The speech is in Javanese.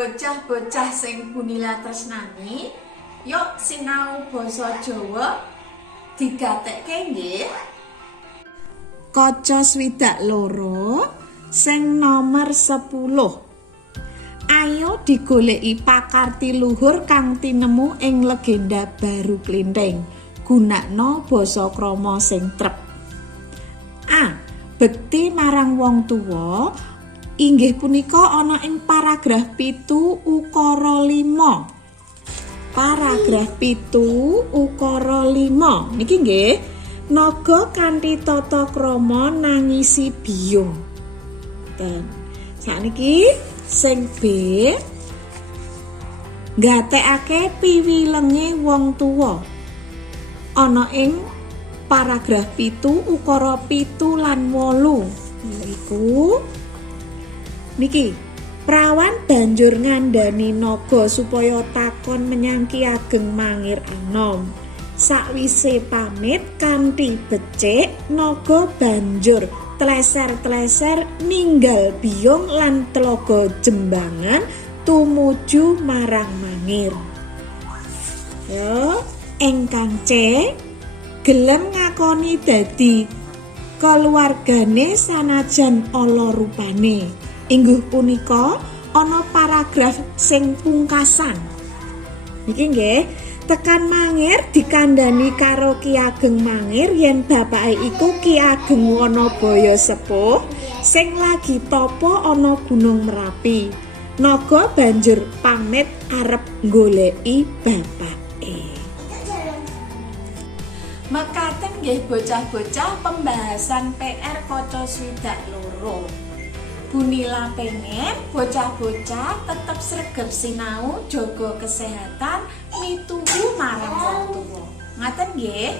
Bocah-bocah sing punila tresnani, yuk sinau basa Jawa digatekke nggih. Kaca swidak loro sing nomor 10. Ayo digoleki pakarti luhur kang tinemu ing legenda Baru Klinthing. Gunakno basa krama sing trep. A. Bekti marang wong tuwa inggih punika ana ing paragraf 7 ukara 5. Paragraf 7 ukara 5 niki nggih, naga kanthi tata krama nangisi biyung. Sakniki sing B, nggatekake piwilenge wong tuwa ana ing paragraf 7 ukara 7 lan 8 yaiku niki, prawan banjur ngandhani naga supaya takon menyang Ki Ageng Mangir Anom. Sakwise pamit kanthi becik, naga banjur tleser-tleser ninggal biyung lan tlaga Jembangan tumuju marang Mangir. Ya, engkang C gelem ngakoni dadi keluargane sanajan ala rupane. Inggih punika ana paragraf sing pungkasan. Niki nggih, tekan Mangir dikandhani karo Ki Ageng Mangir yen bapake iku Ki Ageng Wanabaya Sepuh sing lagi tapa ana Gunung Merapi. Naga banjur pamit arep goleki bapake. Mekaten nggih bocah-bocah pembahasan PR kaca swidak loro. Bunila pengen bocah-bocah tetep sregep sinau, jaga kesehatan, mituhu marang wong tuwa. Ngaten nggih?